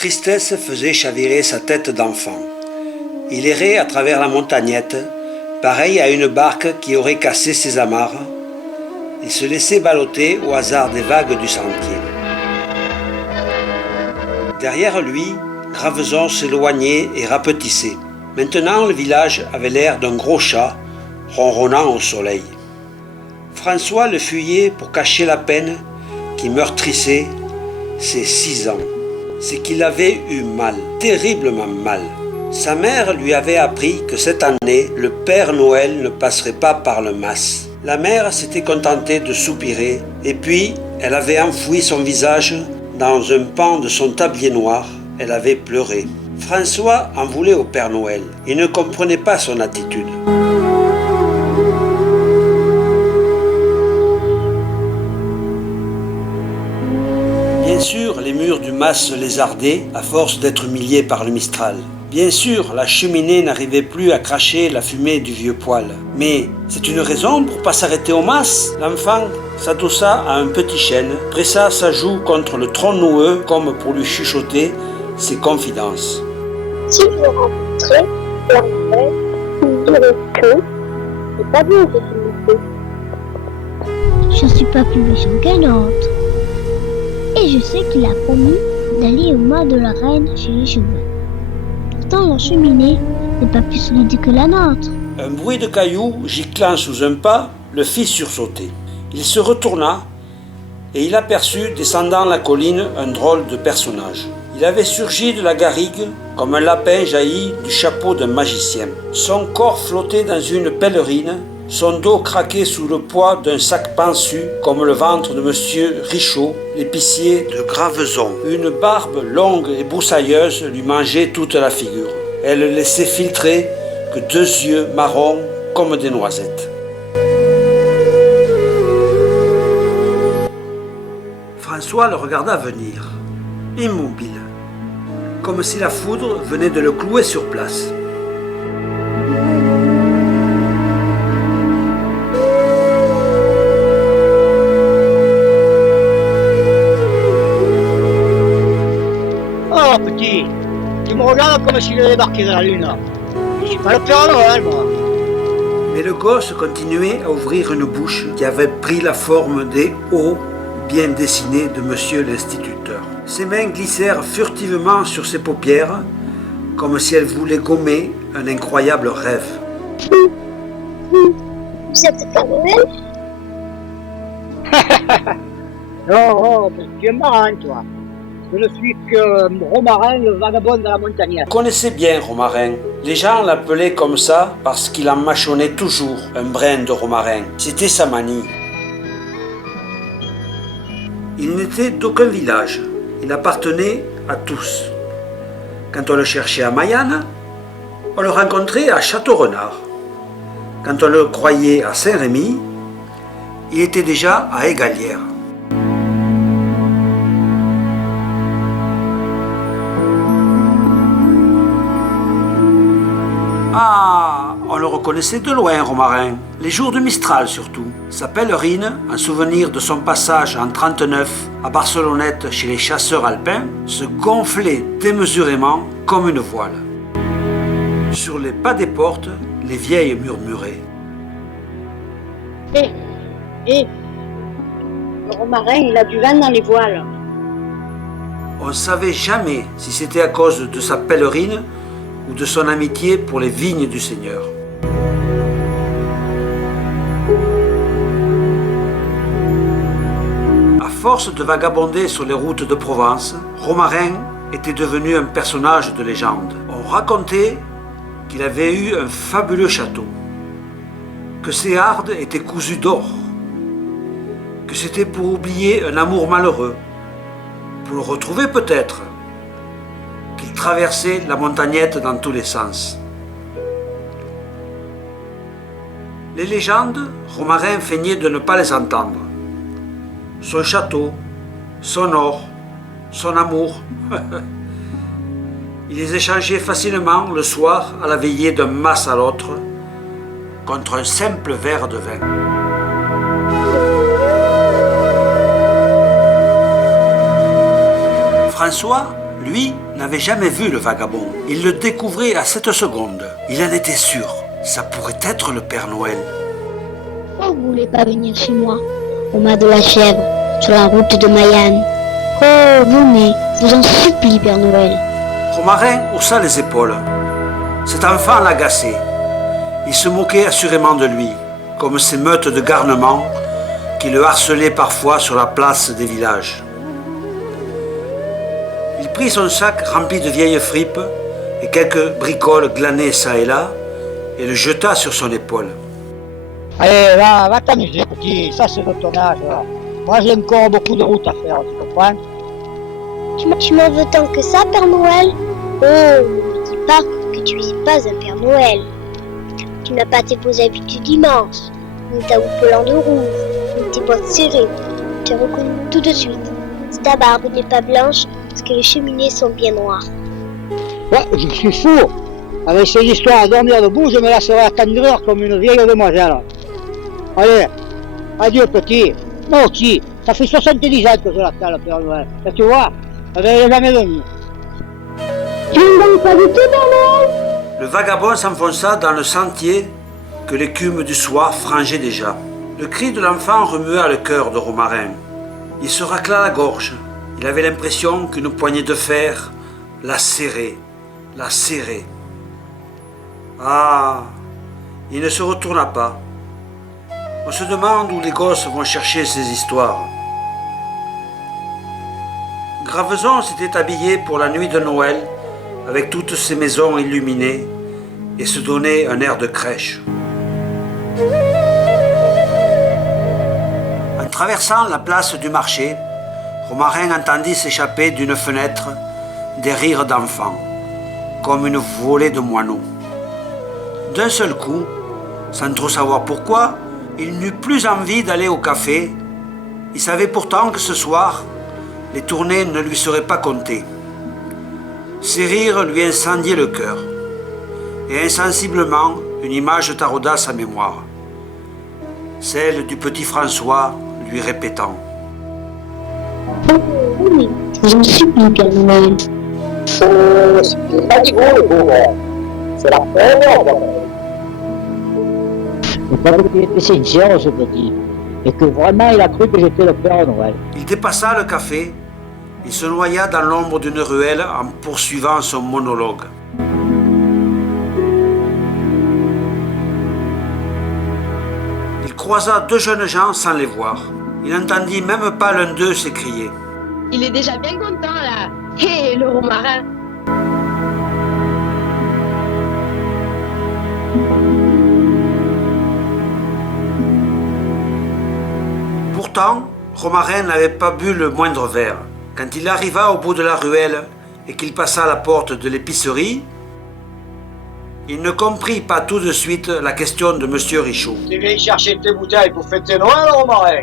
tristesse faisait chavirer sa tête d'enfant. Il errait à travers la montagnette, pareil à une barque qui aurait cassé ses amarres. Il se laissait balloter au hasard des vagues du sentier. Derrière lui, Graveson s'éloignait et rapetissait. Maintenant, le village avait l'air d'un gros chat, ronronnant au soleil. François le fuyait pour cacher la peine qui meurtrissait ses 6 ans. C'est qu'il avait eu mal, terriblement mal. Sa mère lui avait appris que cette année, le Père Noël ne passerait pas par le mas. La mère s'était contentée de soupirer, et puis elle avait enfoui son visage dans un pan de son tablier noir. Elle avait pleuré. François en voulait au Père Noël. Il ne comprenait pas son attitude. Bien sûr, les murs du mas se lézardaient à force d'être humiliés par le Mistral. Bien sûr, la cheminée n'arrivait plus à cracher la fumée du vieux poêle. Mais c'est une raison pour pas s'arrêter au mas. L'enfant s'adossa à un petit chêne, pressa sa joue contre le tronc noueux comme pour lui chuchoter ses confidences. Si je rencontrais la mère, il dirait que c'est pas bien ce qu'il me fait. Je suis pas plus méchant qu'un autre. Et je sais qu'il a promis d'aller au mât de la reine chez les cheveux. Pourtant, la cheminée n'est pas plus solide que la nôtre. Un bruit de cailloux giclant sous un pas le fit sursauter. Il se retourna et il aperçut descendant la colline un drôle de personnage. Il avait surgi de la garrigue comme un lapin jailli du chapeau d'un magicien. Son corps flottait dans une pèlerine, son dos craquait sous le poids d'un sac pensu comme le ventre de monsieur Richaud, l'épicier de Graveson. Une barbe longue et broussailleuse lui mangeait toute la figure. Elle laissait filtrer que 2 yeux marrons comme des noisettes. François le regarda venir, immobile, comme si la foudre venait de le clouer sur place. Oh petit, tu me regardes comme s'il avait débarqué de la lune. J'ai pas le Père Noël, moi. Mais le gosse continuait à ouvrir une bouche qui avait pris la forme des O bien dessinés de monsieur l'instituteur. Ses mains glissèrent furtivement sur ses paupières, comme si elles voulaient gommer un incroyable rêve. Vous êtes Père Noël? Oh, tu es marin, toi. Je ne suis que Romarin, le vagabond de la montagne. Il connaissait bien Romarin. Les gens l'appelaient comme ça parce qu'il en mâchonnait toujours un brin de romarin. C'était sa manie. Il n'était d'aucun village. Il appartenait à tous. Quand on le cherchait à Mayenne, on le rencontrait à Château-Renard. Quand on le croyait à Saint-Rémy, il était déjà à Égalière. Ah, on le reconnaissait de loin, Romarin. Les jours de Mistral surtout. Sa pèlerine, en souvenir de son passage en 39 à Barcelonnette chez les chasseurs alpins, se gonflait démesurément comme une voile. Sur les pas des portes, les vieilles murmuraient. Le romarin, il a du vin dans les voiles. On ne savait jamais si c'était à cause de sa pèlerine ou de son amitié pour les vignes du Seigneur. À force de vagabonder sur les routes de Provence, Romarin était devenu un personnage de légende. On racontait qu'il avait eu un fabuleux château, que ses hardes étaient cousues d'or, que c'était pour oublier un amour malheureux, pour le retrouver peut-être, qu'il traversait la montagnette dans tous les sens. Les légendes, Romarin feignait de ne pas les entendre. Son château, son or, son amour, il les échangeait facilement le soir à la veillée d'un mas à l'autre contre un simple verre de vin. François Lui n'avait jamais vu le vagabond. Il le découvrait à cette seconde. Il en était sûr. Ça pourrait être le Père Noël. Pourquoi vous voulez pas venir chez moi, au mât de la chèvre, sur la route de Mayenne? Oh, venez, je vous en supplie, Père Noël. Romarin haussa les épaules. Cet enfant l'agaçait. Il se moquait assurément de lui, comme ces meutes de garnements qui le harcelaient parfois sur la place des villages. Il prit son sac rempli de vieilles fripes et quelques bricoles glanées çà et là et le jeta sur son épaule. Allez, va t'amuser, petit, ça c'est de ton âge. Là. Moi j'ai encore beaucoup de route à faire, tu comprends? Tu m'en veux tant que ça, Père Noël? Oh, ne me dis pas que tu n'es pas un Père Noël. Tu n'as pas tes beaux habits du dimanche, ni ta houppelande rouge, ni tes bottes serrées. Je t'ai reconnu tout de suite. Si ta barbe n'est pas blanche, parce que les cheminées sont bien noires. Ouais, je suis fou. Avec ces histoires à dormir debout, je me laisserai attendrir comme une vieille demoiselle. Allez, adieu petit. Moi aussi, ça fait 70 ans que je l'attends, le Père Noël. Et tu vois, elle n'est jamais venue. Tu ne donnes pas du tout, Père Noël? Le vagabond s'enfonça dans le sentier que l'écume du soir frangeait déjà. Le cri de l'enfant remua le cœur de Romarin. Il se racla la gorge. Il avait l'impression qu'une poignée de fer la serrait, la serrait. Ah, il ne se retourna pas. On se demande où les gosses vont chercher ces histoires. Graveson s'était habillé pour la nuit de Noël avec toutes ces maisons illuminées et se donnait un air de crèche. En traversant la place du marché, Romarin entendit s'échapper d'une fenêtre des rires d'enfants, comme une volée de moineaux. D'un seul coup, sans trop savoir pourquoi, il n'eut plus envie d'aller au café. Il savait pourtant que ce soir, les tournées ne lui seraient pas comptées. Ces rires lui incendiaient le cœur, et insensiblement, une image tarauda sa mémoire, celle du petit François lui répétant: Oui, je vous en supplie, Père Noël. C'est pas du bon, le pauvre. C'est la première. Je crois qu'il était sincère, ce petit, et que vraiment il a cru que j'étais le Père Noël. Il dépassa le café. Il se noya dans l'ombre d'une ruelle en poursuivant son monologue. Il croisa deux jeunes gens sans les voir. Il n'entendit même pas l'un d'eux s'écrier: Il est déjà bien content là. Hé, le romarin. Pourtant, Romarin n'avait pas bu le moindre verre. Quand il arriva au bout de la ruelle et qu'il passa la porte de l'épicerie, il ne comprit pas tout de suite la question de M. Richaud. Tu viens chercher tes bouteilles pour fêter Noël, Romarin?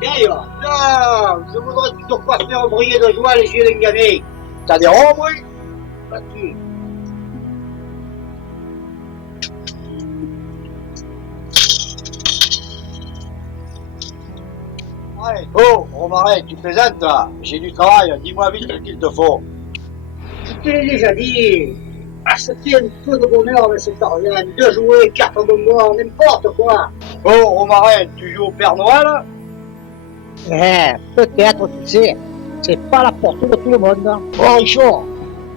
Viens, non, je voudrais toujours pas faire briller de joie les yeux d'un gamin. T'as des ronds, moi? Vas-y. Ouais. Oh, Romarin, tu plaisantes là? J'ai du travail, dis-moi vite ce qu'il te faut. Je te l'ai déjà dit. Acheter un peu de bonheur avec cet argent, de jouer, carte bonbon, n'importe quoi. Oh, Romarin, tu joues au Père Noël? Peut-être, tu sais, c'est pas la portée de tout le monde. Oh, Richard,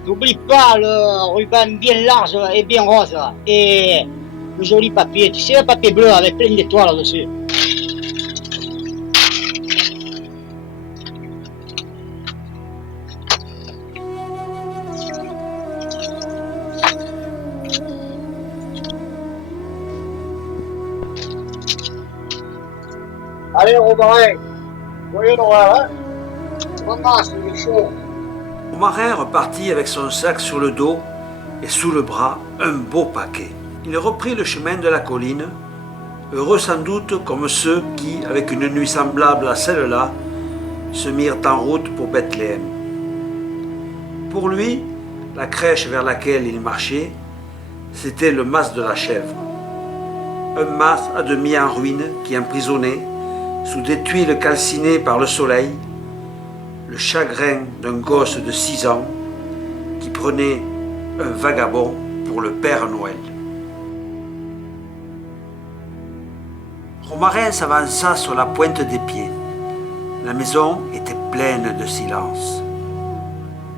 n'oublie pas le ruban bien large et bien rose, et le joli papier, tu sais, un papier bleu avec plein d'étoiles dessus. Allez, Romarin, joyeux Noël, hein? Ramasse, il est chaud. Romarin repartit avec son sac sur le dos et sous le bras un beau paquet. Il reprit le chemin de la colline, heureux sans doute comme ceux qui, avec une nuit semblable à celle-là, se mirent en route pour Bethléem. Pour lui, la crèche vers laquelle il marchait, c'était le mas de la chèvre. Un mas à demi en ruine qui emprisonnait, sous des tuiles calcinées par le soleil, le chagrin d'un gosse de 6 ans prenait un vagabond pour le Père Noël. Romarin s'avança sur la pointe des pieds. La maison était pleine de silence.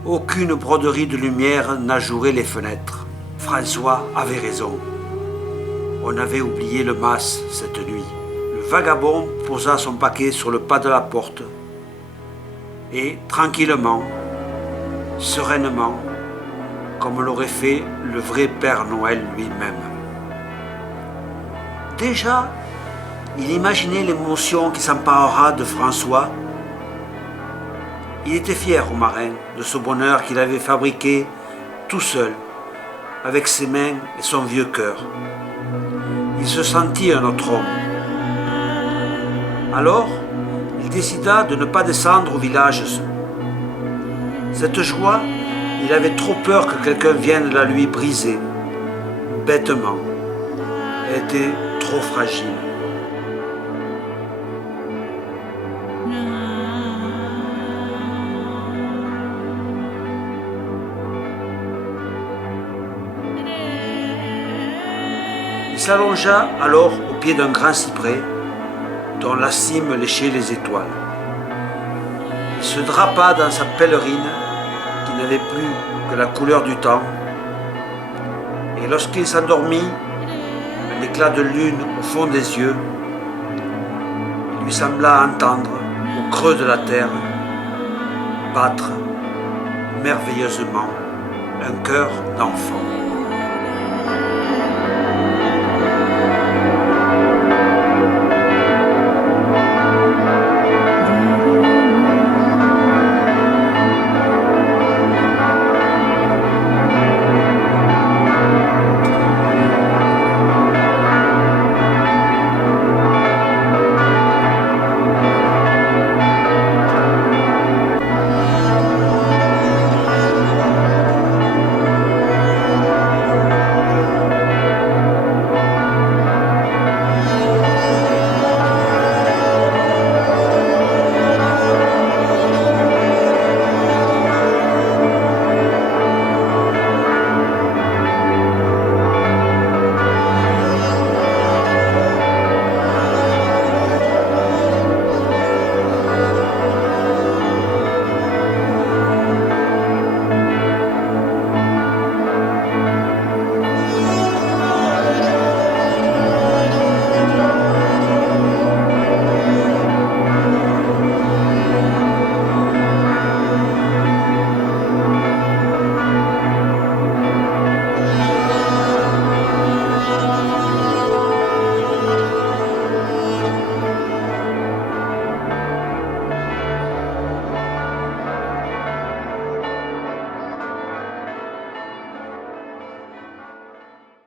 Aucune broderie de lumière n'ajourait les fenêtres. François avait raison. On avait oublié le mas cette nuit. Le vagabond posa son paquet sur le pas de la porte et, tranquillement, sereinement, comme l'aurait fait le vrai Père Noël lui-même. Déjà, il imaginait l'émotion qui s'emparera de François. Il était fier, Romarin, de ce bonheur qu'il avait fabriqué tout seul, avec ses mains et son vieux cœur. Il se sentit un autre homme. Alors, il décida de ne pas descendre au village. Cette joie, il avait trop peur que quelqu'un vienne la lui briser, bêtement. Elle était trop fragile. Il s'allongea alors au pied d'un grand cyprès dont la cime léchait les étoiles. Il se drapa dans sa pèlerine qui n'avait plus que la couleur du temps, et lorsqu'il s'endormit, un éclat de lune au fond des yeux, il lui sembla entendre au creux de la terre battre merveilleusement un cœur d'enfant.